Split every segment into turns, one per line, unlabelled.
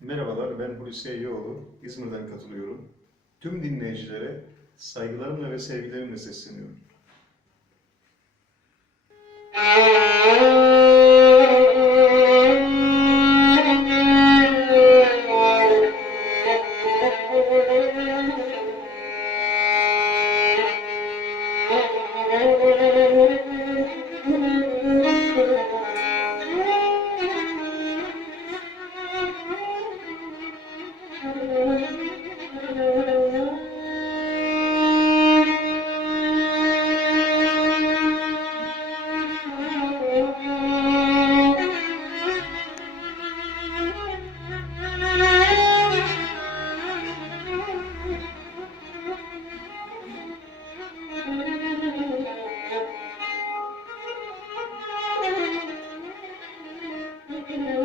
Merhabalar, ben Hulusi Eyyoğlu. İzmir'den katılıyorum. Tüm dinleyicilere saygılarımla ve sevgilerimle sesleniyorum.
Thank you. Amen.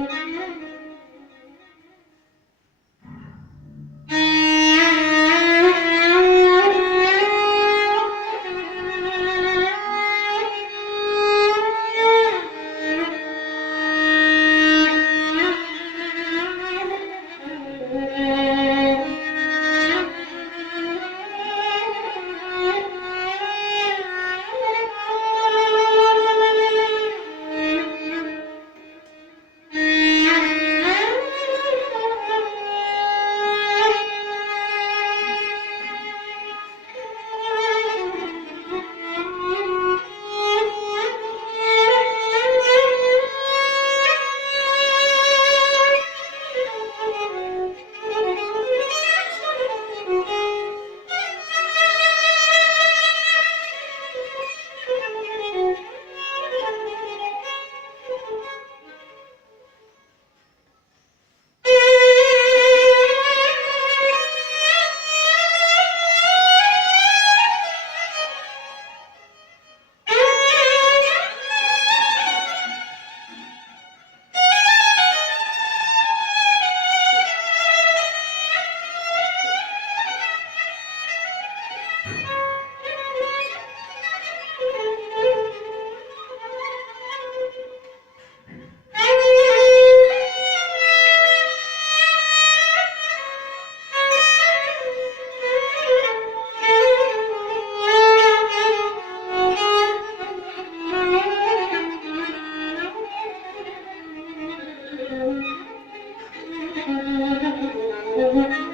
Mm-hmm.